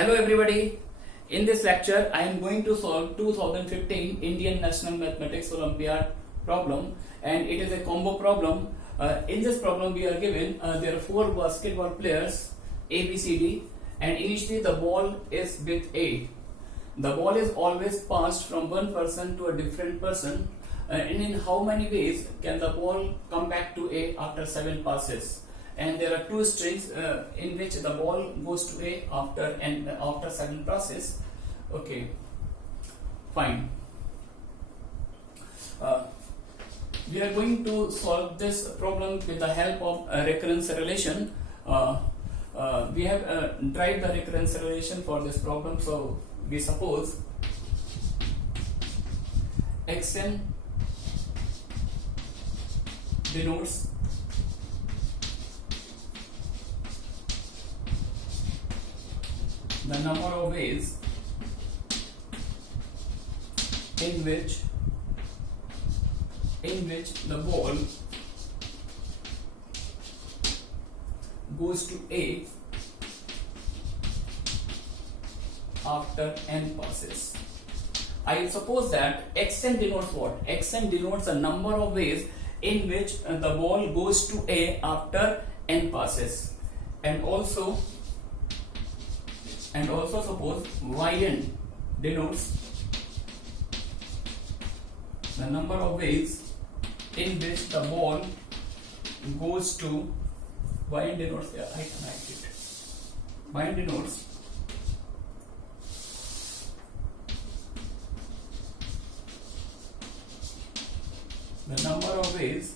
Hello everybody. In this lecture, I am going to solve 2015 Indian National Mathematics Olympiad problem, and it is a combo problem. In this problem, we are given there are four basketball players A, B, C, D, and initially the ball is with A. The ball is always passed from one person to a different person, and in how many ways can the ball come back to A after 7 passes? And there are two strings in which the ball goes to A after 7 passes. Okay, fine. We are going to solve this problem with the help of a recurrence relation. We have tried the recurrence relation for this problem. So we suppose xn denotes the number of ways in which the ball goes to A after n passes. I suppose that xn denotes what? Xn denotes the number of ways in which the ball goes to A after n passes, and also suppose yn denotes the number of ways in which the ball goes to yn denotes, yeah, I can write it. Yn denotes the number of ways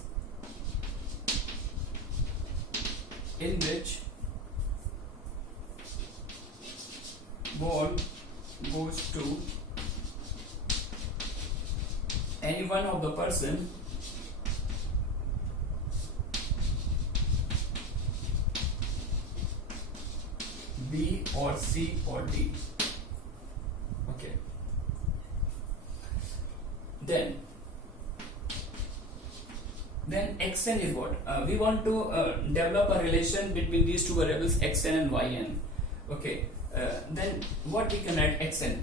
in which ball goes to any one of the person B or C or D. Okay. Then xn is what? We want to develop a relation between these two variables xn and yn. Okay. Then what we can write xn?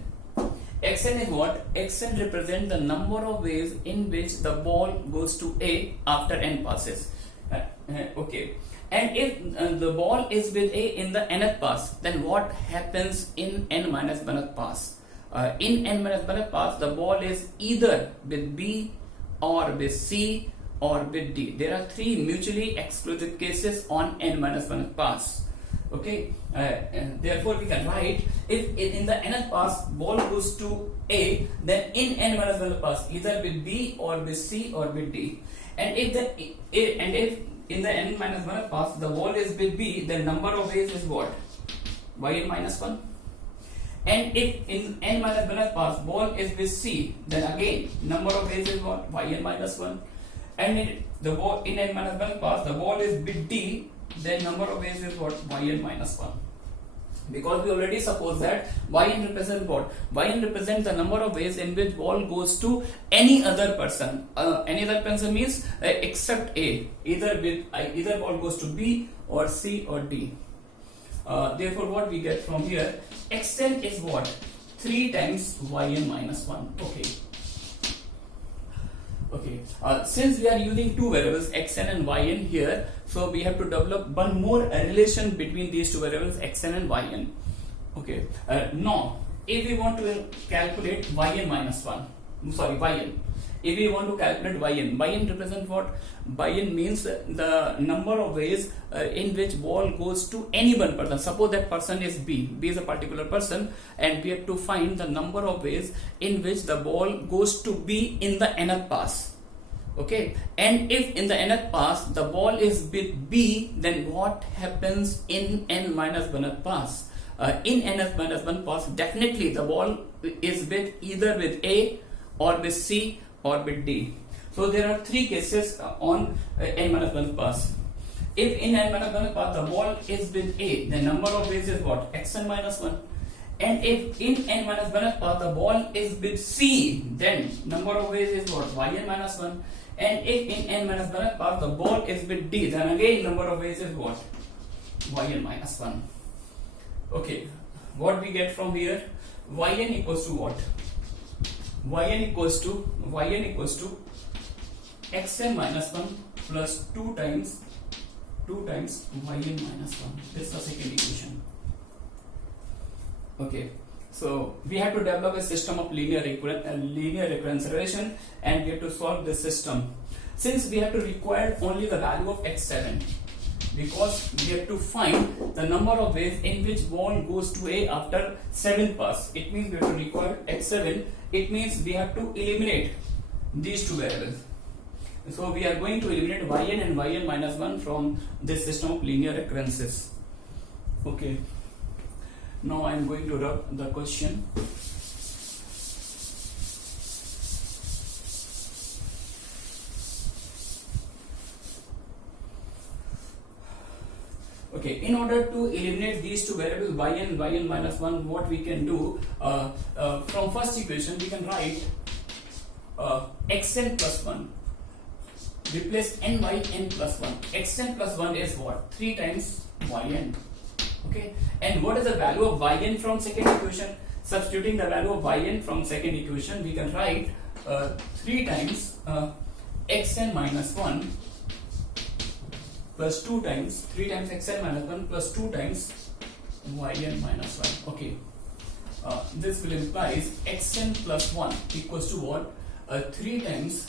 Xn is what? Xn represents the number of ways in which the ball goes to A after n passes. Okay. And if the ball is with A in the nth pass, then what happens in n minus 1th pass? In n minus 1th pass, the ball is either with B or with C or with D. There are three mutually exclusive cases on n minus 1th pass. Okay, therefore we can write, if in the nth pass ball goes to A, then in n minus 1th pass either with B or with C or with D. And if in the n minus 1th pass the ball is with B, then number of ways is what? Yn minus 1. And if in n minus 1th pass ball is with C, then again number of ways is what? Yn minus 1. And in n minus 1th pass the ball is with D, then number of ways is what? Yn minus 1. Because we already suppose that yn represents what? Yn represents the number of ways in which ball goes to any other person. Any other person means except A. Either ball goes to B or C or D. Therefore, what we get from here? Xn is what? 3 times yn minus 1. Okay. Okay, since we are using two variables xn and yn here, so we have to develop one more relation between these two variables xn and yn. Okay, now if we want to calculate yn minus 1, if we want to calculate yn represents what? Yn means the number of ways in which ball goes to any one person. Suppose that person is B is a particular person, and we have to find the number of ways in which the ball goes to B in the nth pass. Okay, and if in the nth pass the ball is with B, then what happens in n minus 1th pass? In n minus 1 pass, definitely the ball is with either with A or with C or with D. So there are three cases on n minus 1 pass. If in n minus 1 pass the ball is with A, the number of ways is what? Xn minus 1. And if in n minus 1 pass the ball is with C, then number of ways is what? Yn minus 1. And if in n minus 1 pass the ball is with D, then again number of ways is what? Yn minus 1. Okay, what we get from here, yn equals to what? Yn equals to xn minus 1 plus 2 times yn minus 1. This is the second equation. Okay, so we have to develop a system of linear recurrence relation, and we have to solve this system. Since we have to require only the value of x7, because we have to find the number of ways in which ball goes to A after 7 pass. It means we have to require x7. It means we have to eliminate these two variables. So we are going to eliminate yn and yn minus 1 from this system of linear recurrences. Okay. Now I am going to rub the question. Okay, in order to eliminate these two variables yn and yn minus 1, what we can do, from first equation we can write xn plus 1. Replace n by n plus 1. xn plus 1 is what? 3 times yn. Okay, and what is the value of yn from second equation? Substituting the value of yn from second equation, we can write 3 times xn minus 1 plus 2 times 3 times xn minus 1 plus 2 times yn minus 1. Okay, this will implies xn plus 1 equals to what? 3 times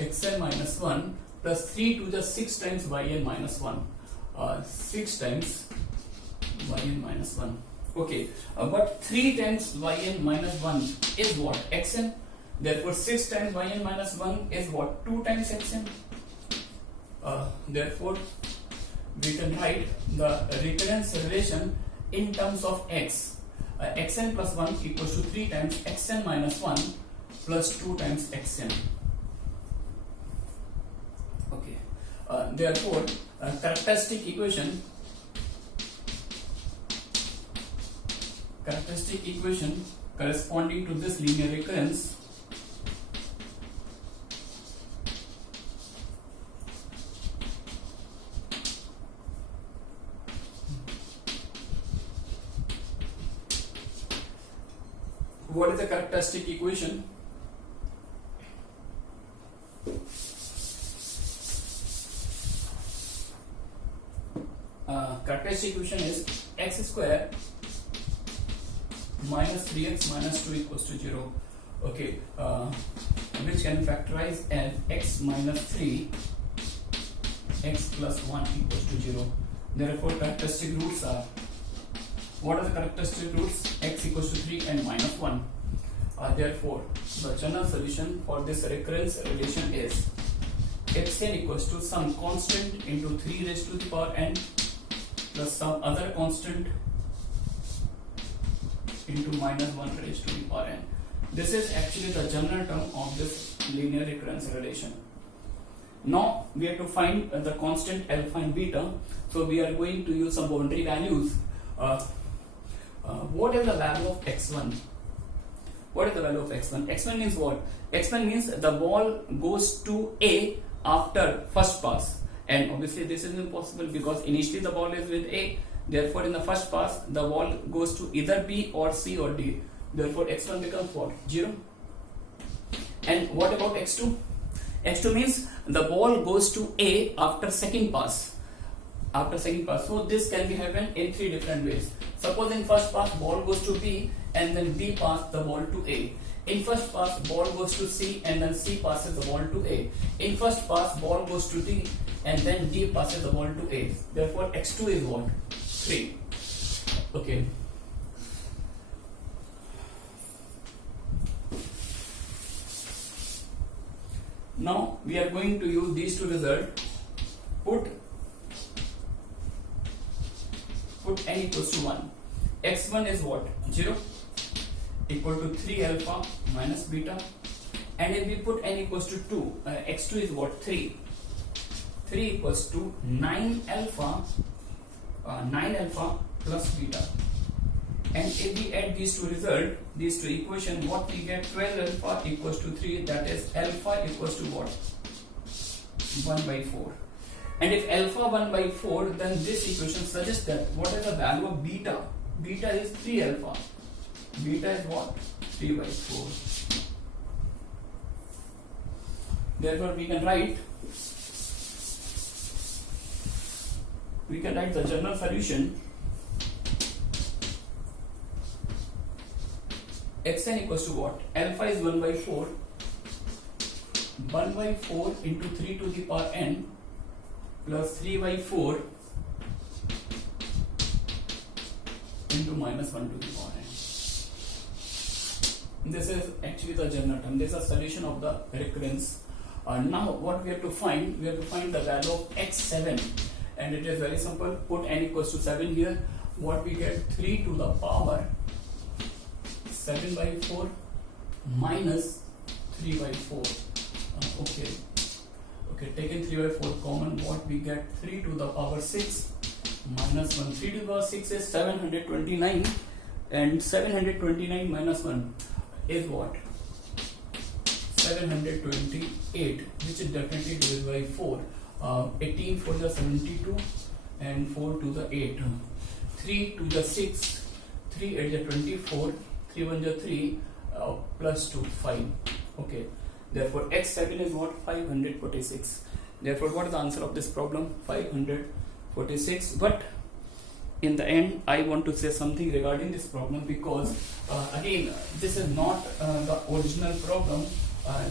xn minus 1 plus 3 to the 6 times yn minus 1. 6 times yn minus 1. Okay, but 3 times yn minus 1 is what? Xn. Therefore 6 times yn minus 1 is what? 2 times xn. Therefore we can write the recurrence relation in terms of x. Xn plus 1 equals to 3 times xn minus 1 plus 2 times xn. Okay, therefore characteristic equation corresponding to this linear recurrence what is the characteristic equation? Characteristic equation is x square minus 3x minus 2 equals to 0. Okay, which can factorize as x minus 3 x plus 1 equals to 0. Therefore characteristic roots are, what are the characteristic roots? X equals to 3 and minus 1. Therefore the general solution for this recurrence relation is xn equals to some constant into 3 raised to the power n plus some other constant into minus 1 raised to the power n. This is actually the general term of this linear recurrence relation. Now we have to find the constant alpha and beta, so we are going to use some boundary values. What is the value of x1? What is the value of x1? x1 means what? x1 means the ball goes to A after first pass, and obviously this is impossible because initially the ball is with A. Therefore in the first pass the ball goes to either B or C or D. Therefore x1 becomes what? 0. And what about x2? x2 means the ball goes to A after second pass. So this can be happen in 3 different ways. Suppose in first pass ball goes to B and then B pass the ball to A. In first pass ball goes to C and then C passes the ball to A. In first pass ball goes to D and then D passes the ball to A. Therefore x2 is what? 3. Okay. Now we are going to use these two results. Put n equals to 1. x1 is what? 0 equal to 3 alpha minus beta, and if we put n equals to 2, x2 is what? 3 equals to 9 alpha plus beta, and if we add these two results, these two equations, what we get? 12 alpha equals to 3, that is alpha equals to what? 1 by 4. And if alpha 1 by 4, then this equation suggests that what is the value of beta? beta is 3 alpha. Beta is what? 3 by 4. Therefore, we can write the general solution. Xn equals to what? Alpha is 1 by 4. 1 by 4 into 3 to the power n plus 3 by 4 into minus 1 to the power n. This is actually the general term. This is a solution of the recurrence. Now what we have to find? We have to find the value of x7, and it is very simple. Put n equals to 7 here. What we get? 3 to the power 7 by 4 minus 3 by 4. Okay, taking 3 by 4 common, what we get? 3 to the power 6 minus 1. 3 to the power 6 is 729, and 729 minus 1 is what? 728, which is definitely divided by 4. 18 for the 72 and 4 to the 8. 3 to the 6, 3 8 the 24, 3 1 the 3, plus 2 5. Okay, therefore x7 is what? 546. Therefore, what is the answer of this problem? 546. But in the end, I want to say something regarding this problem, because again, this is not the original problem.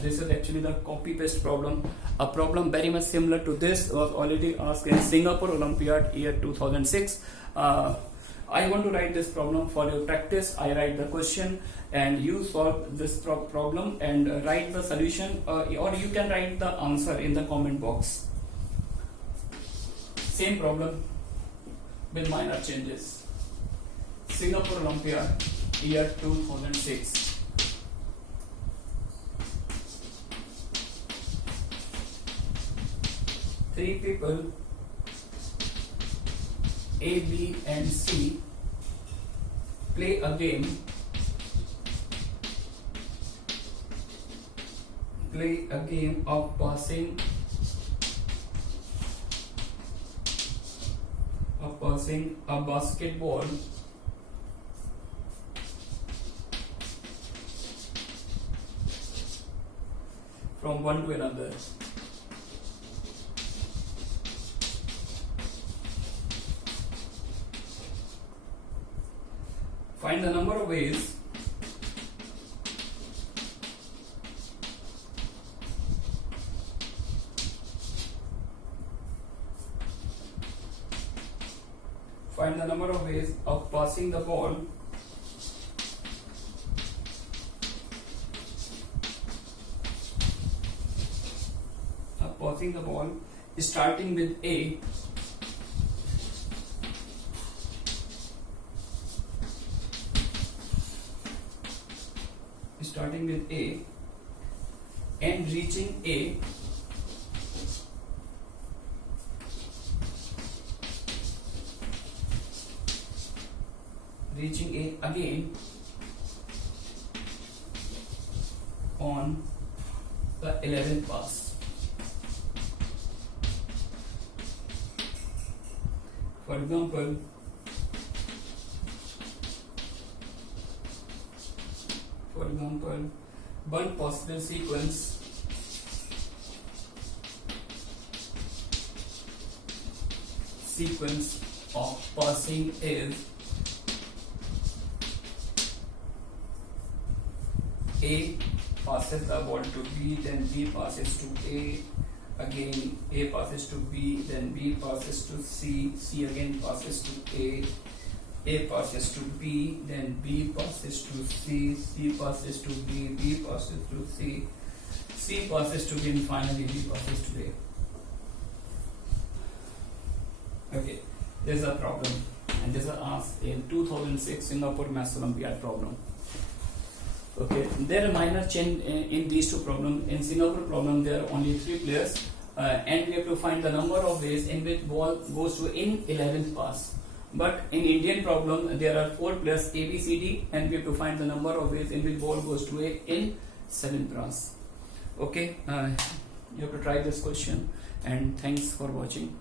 This is actually the copy paste problem. A problem very much similar to this was already asked in Singapore Olympiad year 2006. I want to write this problem for your practice. I write the question and you solve this problem and write the solution, or you can write the answer in the comment box. Same problem with minor changes. Singapore Olympiad year 2006. Three people, A, B and C, play a game of passing a basketball from one to another. Find the number of ways of passing the ball starting with A and reaching A again on the 11th pass. For example, one possible sequence of passing is A passes the ball to B, then B passes to A, again A passes to B, then B passes to C, C again passes to A passes to B, then B passes to C, C passes to B, B passes to C, C passes to B, and finally B passes to A. Okay, there's a problem, and this is asked in 2006 Singapore Mass Olympiad problem. Okay, there are minor change in these two problems. In Singapore problem, there are only 3 players, and we have to find the number of ways in which ball goes to in 11th pass. But in Indian problem, there are 4 players A, B, C, D, and we have to find the number of ways in which ball goes to A in 7th pass. Okay, you have to try this question, and thanks for watching.